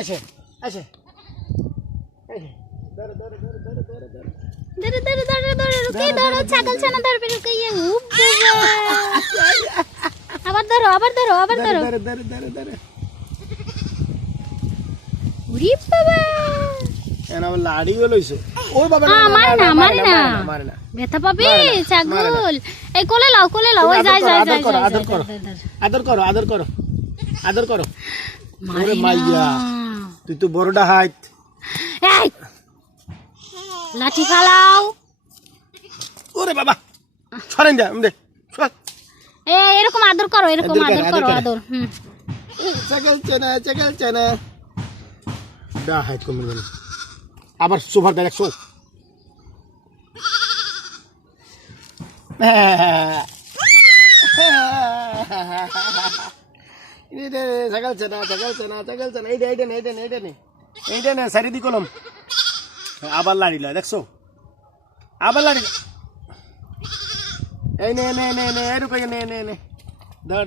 আসে আসে ছাগল ছানা ধরবে আবার ধরো আবার ধরো আবার ধরো উরি বাবা এনা লাড়ি লইছে ও বাবা মারে না মারে না ব্যথা পাবি ছাগল এই কোলে লাও ওই যাই আদর করো আদর করো ওরে মাইয়া তুই তো বড়টা হাইট এই লাঠি ফালাও ওরে বাবা ছড়েন যা দে এরকম আদর করো আদর ছাগল চেনা দা হাইট কমে গেল আবার সোফার দেখ শো ছাগল চেনা এইটা নে সারি দি কলম আবার লাড়ি লয় দেখছো আবার লাড়ি এই নে এরকম নে ধর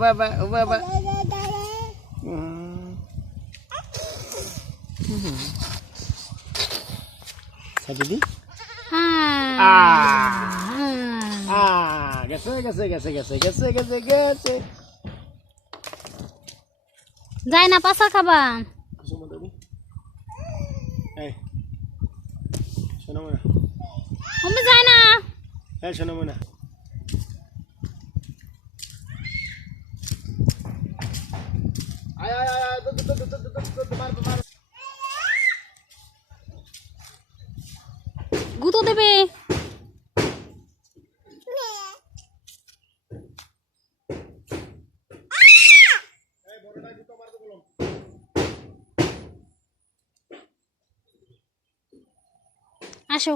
বাবা ও বাবা দিদি গেছে যায় না পাশা খাবা আমি যায় না শোনো মনে গুতো দেবে আসো